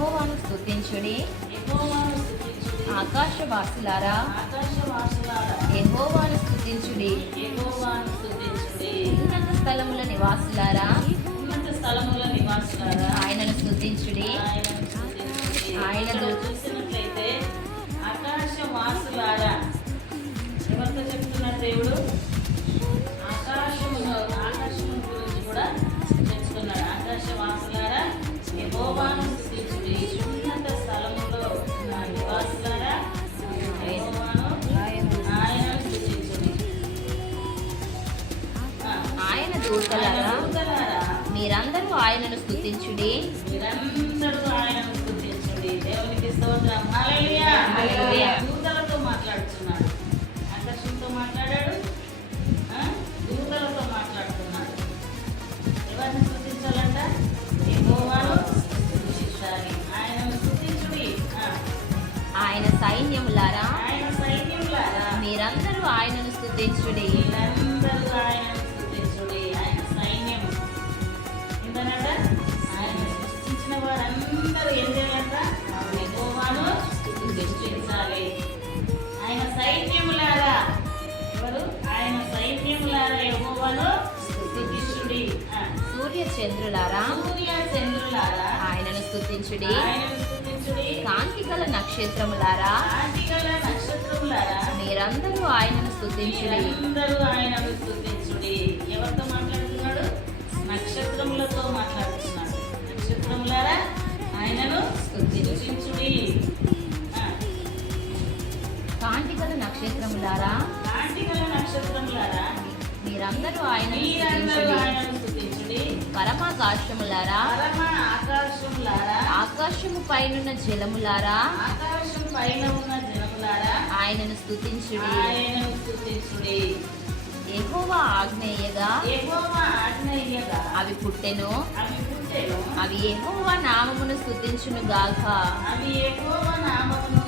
యెహోవాను స్తుతించుడి, యెహోవాను స్తుతించుడి. ఆకాశవాసులారా ఆకాశవాసులారా యెహోవాను స్తుతించుడి, యెహోవాను స్తుతించుడి. ఉన్నత స్థలముల నివాసులారా ఉన్నత స్థలముల నివాసులారా ఆయనను స్తుతించుడి. ఆయనను స్తుతించుడి. ఆయన ఇక్కడ చూసినట్లయితే ఆకాశవాసులారా ఎవరితో చెప్తున్నాడు దేవుడు? ఆకాశము గురించి కూడా చెప్తున్నాడు. ఆకాశవాసులారా యెహోవాను స్తుతించుడి. ఉన్నత స్థలములో ఉన్న నివాసులారా యెహోవాను ఆయనను స్తుతించుడి. ఆయన దూతలారా దూతలారా మీరందరూ ఆయనను స్తుతించుడి. మీరందరూ ఆయనను స్తుతించుడి. దేవునికి స్తోత్రం. హల్లెలూయా. హల్లెలూయా. దూతలతో మాట్లాడుతున్నాడు. ఆకాశంతో మాట్లాడాడు, దూతలతో మాట్లాడుతున్నాడు. ఎవరిని స్తుతించాలంట? యెహోవాను స్తుతించాలి. ఆయనను స్తుతించుడి. ఆయన సైన్యములారా ఆయన సైన్యములారా మీరందరూ ఆయనను స్తుతించుడి. మీరందరూ ఆయనను స్తుతించుడి. ఆయన సైన్యం ఏంటనంట? ఆయన సృష్టించిన వారందరూ ఏం చేయాలంట? యెహోవాను స్తుతించాలి. ఆయన సైన్యములారా ఎవరు? ఆయన సైన్యములారా యెహోవాను స్తుతించుడి. సూర్య చంద్రులారా సూర్య చంద్రులారా ఆయనను స్తుతించుడి. ఆయనను స్తుతించుడి. కాంతి గల నక్షత్రములారా కాంతిగల నక్షత్రములారా మీరందరూ ఆయనను స్తుతించుడి. మీరందరూ ఆయనను స్తుతించుడి. ఎవరితో మాట్లాడుతున్నాడు? నక్షత్రములతో మాట్లాడుతున్నాడు. నక్షత్రములారా ఆయనను స్తుతించుడి. కాంతి గల నక్షత్రములారా కాంతిగల నక్షత్రములారా మీరందరూ ఆయనను మీరందరూ స్తుతించుడి. ఆయనను స్తుతించుడి. పరమాకాశములారా పరమ ఆకాశములారా ఆకాశము పైనున్న జలములారా ఆకాశం పైన ఉన్న జనములారా ఆయనను స్తుతించుడి. ఆయనను స్తుతించుడి. యెహోవా ఆజ్ఞేయగా యెహోవా ఆజ్ఞయ్యగా అవి పుట్టెను, అవి పుట్టెను. అవి యెహోవా నామమును స్తుతించును గాక. అవి యెహోవా నామమును